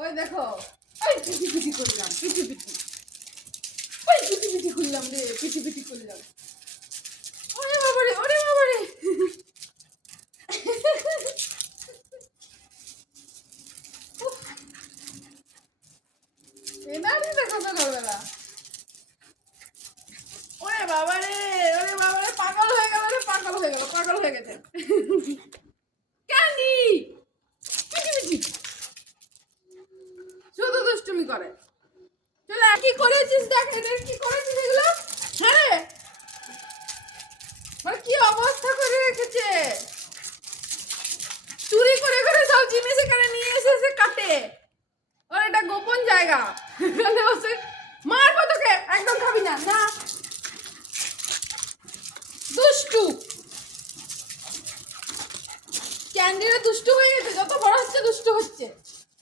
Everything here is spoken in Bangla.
ওই দেখো, ওই পিটি পিটি করলাম, পিটি পিটি, ওই পিটি পিটি করলাম রে, পিটি পিটি করলাম। ওরে বাবারে, ওরে বাবারে। এনারই দেখো সকালবেলা। ওরে বাবারে, ওরে বাবারে, পাগল হয়ে গেল রে, পাগল হয়ে গেল, পাগল হয়ে গেছে। ক্যান্ডি পিটি পিটি শুধু দুষ্টুমি করে। চলে কি করেছিস দেখ, এদের কি করেছিস এগুলো। হ্যাঁ রে, মানে কি অবস্থা করে রেখেছে। চুরি করে করে সব জিনিস এখানে নিয়ে এসে কাটে। ওর এটা গোপন জায়গা, এখানে বসে মারবো তোকে, একদম খাবি না। না দুষ্টু ক্যান্ডিরা দুষ্টু হয়ে গেছে, যত বড় হচ্ছে দুষ্টু হচ্ছে।